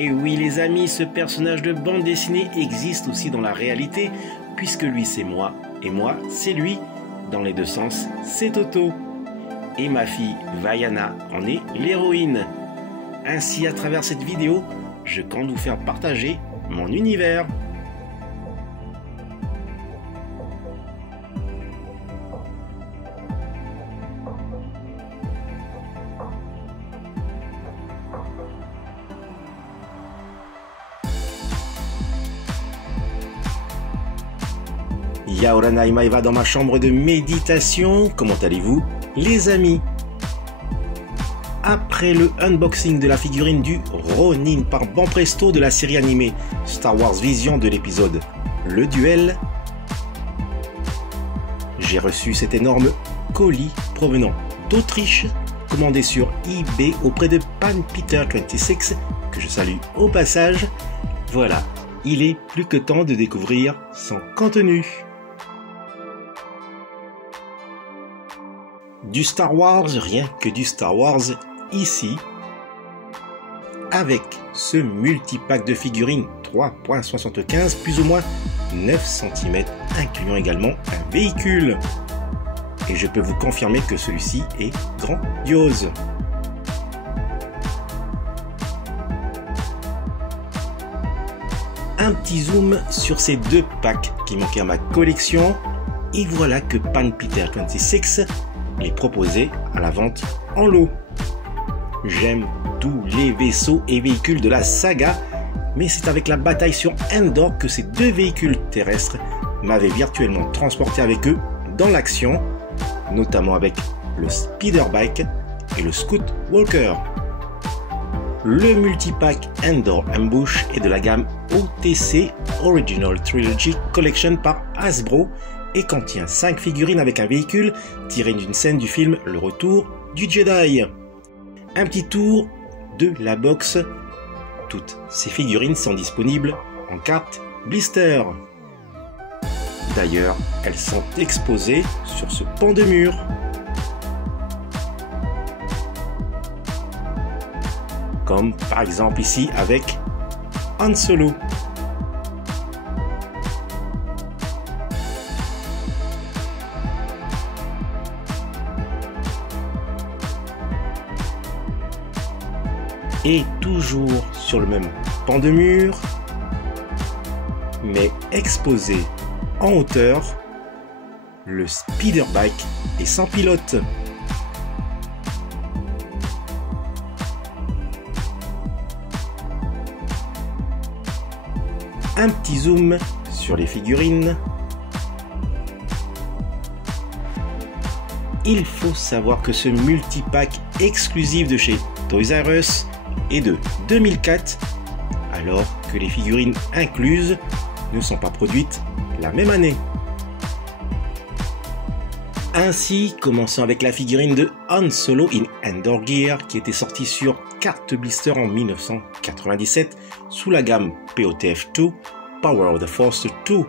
Et oui les amis, ce personnage de bande dessinée existe aussi dans la réalité, puisque lui c'est moi, et moi c'est lui. Dans les deux sens, c'est Toto. Et ma fille Vaiana en est l'héroïne. Ainsi, à travers cette vidéo, je compte vous faire partager mon univers. Yaorana Imaeva dans ma chambre de méditation. Comment allez-vous, les amis? Après le unboxing de la figurine du Ronin par Banpresto de la série animée Star Wars Vision de l'épisode Le Duel, j'ai reçu cet énorme colis provenant d'Autriche, commandé sur eBay auprès de PanPeter26, que je salue au passage. Voilà, il est plus que temps de découvrir son contenu. Du Star Wars, rien que du Star Wars ici, avec ce multipack de figurines 3.75, plus ou moins 9 cm, incluant également un véhicule. Et je peux vous confirmer que celui-ci est grandiose. Un petit zoom sur ces deux packs qui manquaient à ma collection, et voilà que PanPeter26 les proposait à la vente en lot. J'aime tous les vaisseaux et véhicules de la saga, mais c'est avec la bataille sur Endor que ces deux véhicules terrestres m'avaient virtuellement transporté avec eux dans l'action, notamment avec le Speederbike et le Scout Walker. Le multipack Endor Ambush est de la gamme OTC Original Trilogy Collection par Hasbro et contient 5 figurines avec un véhicule tiré d'une scène du film Le Retour du Jedi. Un petit tour de la box. Toutes ces figurines sont disponibles en carte blister. D'ailleurs, elles sont exposées sur ce pan de mur. Comme par exemple ici avec Han Solo. Et toujours sur le même pan de mur, mais exposé en hauteur, le Speederbike est sans pilote. Un petit zoom sur les figurines. Il faut savoir que ce multipack exclusif de chez Toys R Us est de 2004, alors que les figurines incluses ne sont pas produites la même année. Ainsi, commençons avec la figurine de Han Solo in Endor Gear qui était sortie sur carte blister en 1997 sous la gamme POTF2, Power of the Force 2.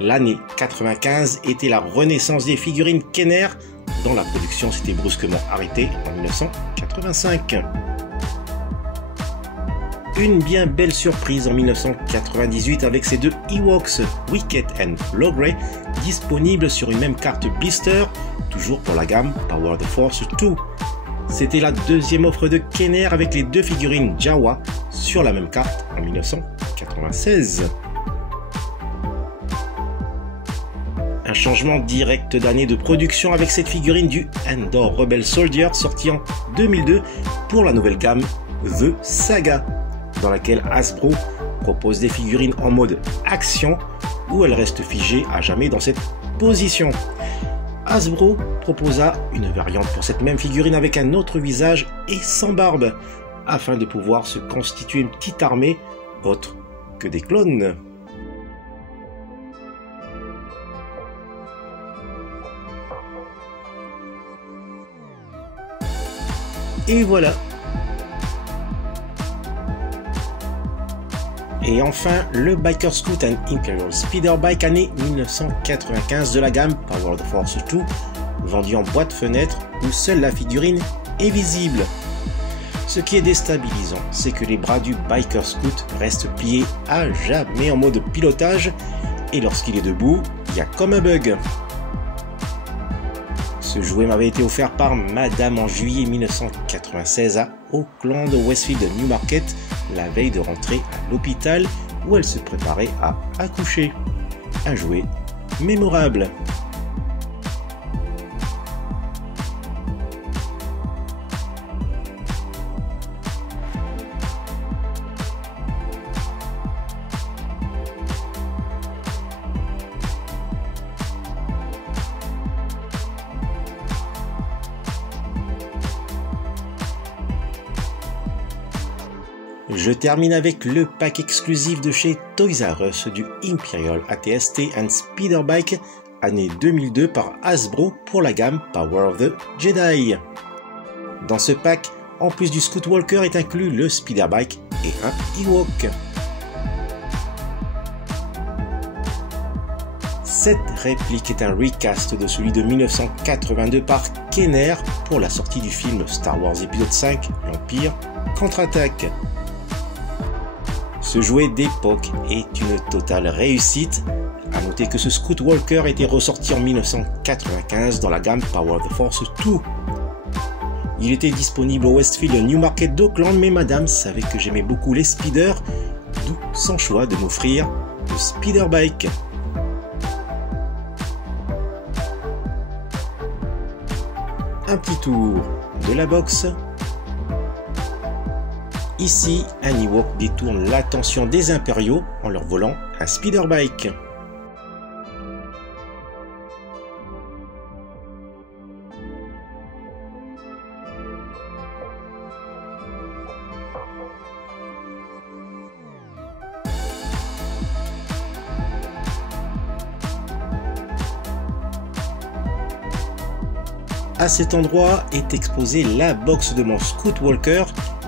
L'année 95 était la renaissance des figurines Kenner, dont la production s'était brusquement arrêtée en 1985. Une bien belle surprise en 1998 avec ces deux Ewoks, Wicket and Logray, disponibles sur une même carte blister, toujours pour la gamme Power of the Force 2. C'était la deuxième offre de Kenner avec les deux figurines Jawa sur la même carte en 1996. Un changement direct d'année de production avec cette figurine du Endor Rebel Soldier sorti en 2002 pour la nouvelle gamme The Saga, dans laquelle Hasbro propose des figurines en mode action où elles restent figées à jamais dans cette position. Hasbro proposa une variante pour cette même figurine avec un autre visage et sans barbe, afin de pouvoir se constituer une petite armée autre que des clones. Et voilà. Et enfin, le Biker Scout and Imperial Speederbike année 1995 de la gamme Power of the Force 2, vendu en boîte fenêtre où seule la figurine est visible. Ce qui est déstabilisant, c'est que les bras du Biker Scout restent pliés à jamais en mode pilotage et lorsqu'il est debout, il y a comme un bug. Ce jouet m'avait été offert par Madame en juillet 1996 à Auckland, Westfield, Newmarket, la veille de rentrer à l'hôpital où elle se préparait à accoucher. Un jouet mémorable. Je termine avec le pack exclusif de chez Toys R Us du Imperial ATST and Speeder Bike année 2002 par Hasbro pour la gamme Power of the Jedi. Dans ce pack, en plus du Scout Walker est inclus le Speeder Bike et un Ewok. Cette réplique est un recast de celui de 1982 par Kenner pour la sortie du film Star Wars épisode 5, l'Empire contre-attaque. Ce jouet d'époque est une totale réussite. A noter que ce Scout Walker était ressorti en 1995 dans la gamme Power of the Force 2. Il était disponible au Westfield Newmarket d'Auckland, mais madame savait que j'aimais beaucoup les speeders, d'où son choix de m'offrir le Speeder Bike. Un petit tour de la box. Ici, un Ewok détourne l'attention des impériaux en leur volant un Speeder Bike. À cet endroit est exposée la box de mon Scout Walker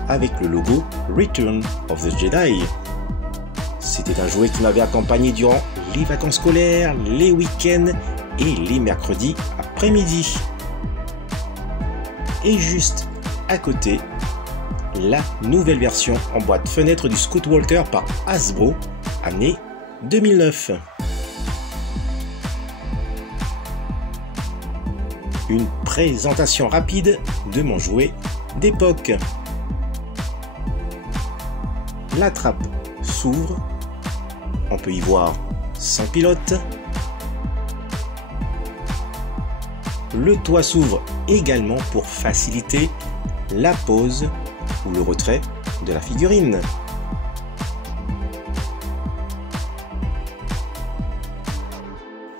avec le logo Return of the Jedi. C'était un jouet qui m'avait accompagné durant les vacances scolaires, les week-ends et les mercredis après-midi. Et juste à côté, la nouvelle version en boîte fenêtre du Scout Walker par Hasbro, année 2009. Une présentation rapide de mon jouet d'époque. La trappe s'ouvre, on peut y voir son pilote. Le toit s'ouvre également pour faciliter la pose ou le retrait de la figurine.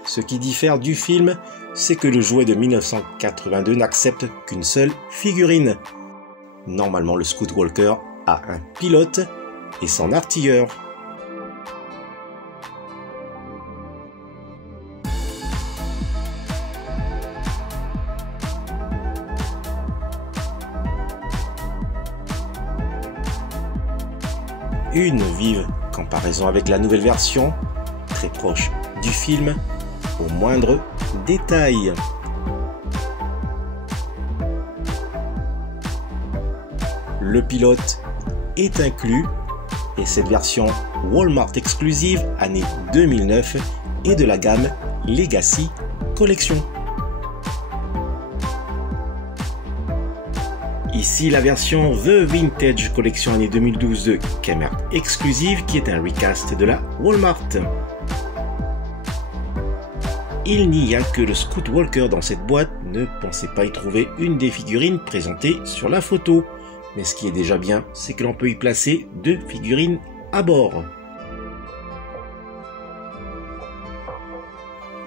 Ce qui diffère du film, c'est que le jouet de 1982 n'accepte qu'une seule figurine. Normalement, le Scout Walker a un pilote et son artilleur. Une vive comparaison avec la nouvelle version, très proche du film, au moindre détail. Le pilote est inclus et cette version Walmart exclusive année 2009 est de la gamme Legacy Collection. Ici la version The Vintage Collection année 2012 de Kmart exclusive qui est un recast de la Walmart. Il n'y a que le Scout Walker dans cette boîte, ne pensez pas y trouver une des figurines présentées sur la photo. Mais ce qui est déjà bien, c'est que l'on peut y placer 2 figurines à bord.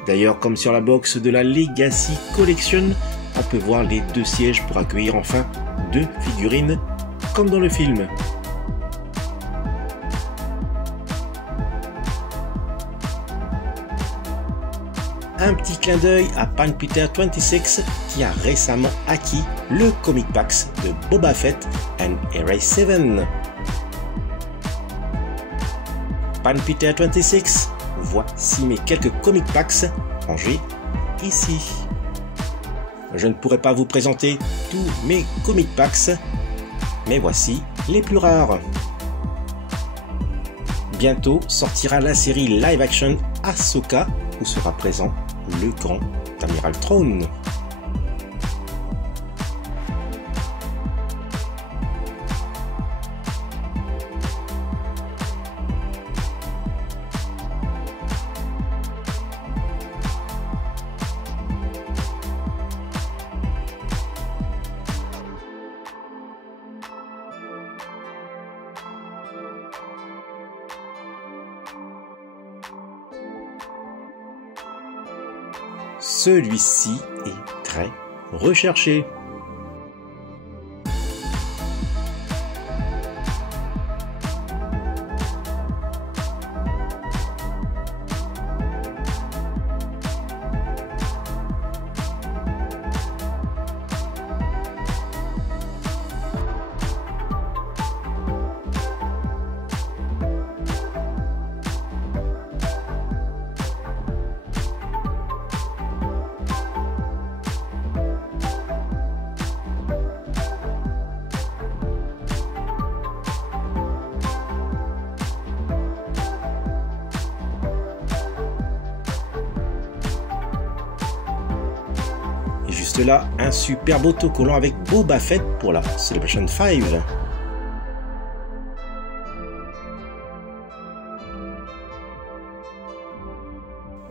D'ailleurs, comme sur la box de la Legacy Collection, on peut voir les 2 sièges pour accueillir enfin 2 figurines, comme dans le film. Un petit clin d'œil à Pan Peter 26 qui a récemment acquis le Comic Packs de Boba Fett and Erase 7. Pan Peter 26, voici mes quelques Comic Packs rangés ici. Je ne pourrai pas vous présenter tous mes Comic Packs, Mais voici les plus rares. Bientôt sortira la série live action Ahsoka où sera présent le grand amiral Thrawn. Celui-ci est très recherché. Et juste là, un superbe autocollant avec Boba Fett pour la Celebration 5.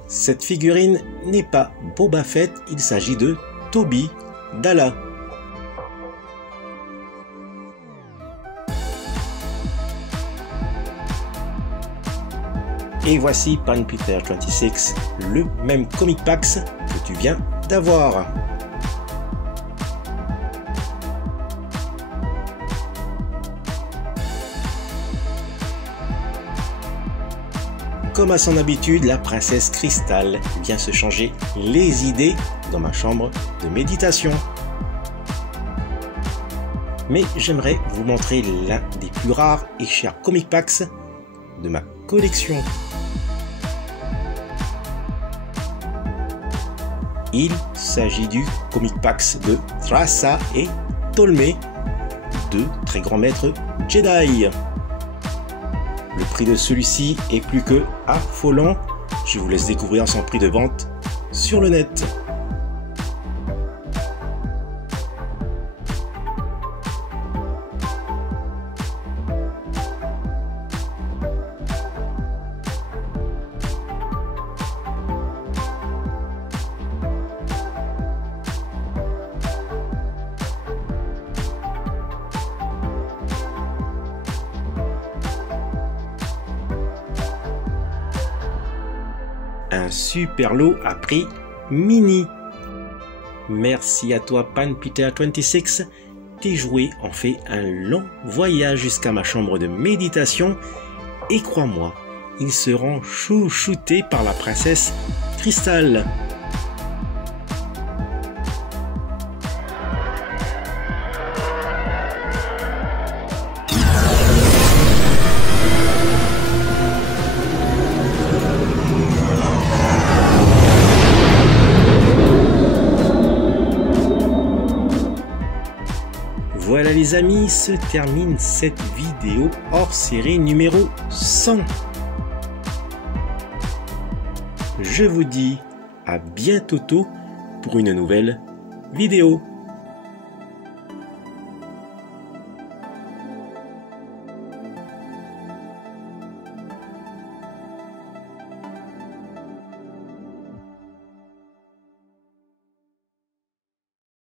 Cette figurine n'est pas Boba Fett, il s'agit de Toby Dalla. Et voici Pan Peter 26, le même comic packs que tu viens d'avoir. Comme à son habitude, la princesse Crystal vient se changer les idées dans ma chambre de méditation. Mais j'aimerais vous montrer l'un des plus rares et chers comic packs de ma collection. Il s'agit du comic packs de Thraça et Ptolemy, deux très grands maîtres Jedi. Le prix de celui-ci est plus que affolant. Je vous laisse découvrir son prix de vente sur le net. Un super lot à prix mini. Merci à toi Pan Peter 26. Tes jouets ont fait un long voyage jusqu'à ma chambre de méditation et crois-moi, ils seront chouchoutés par la princesse Crystal. Voilà les amis, se termine cette vidéo hors série numéro 100. Je vous dis à bientôt pour une nouvelle vidéo.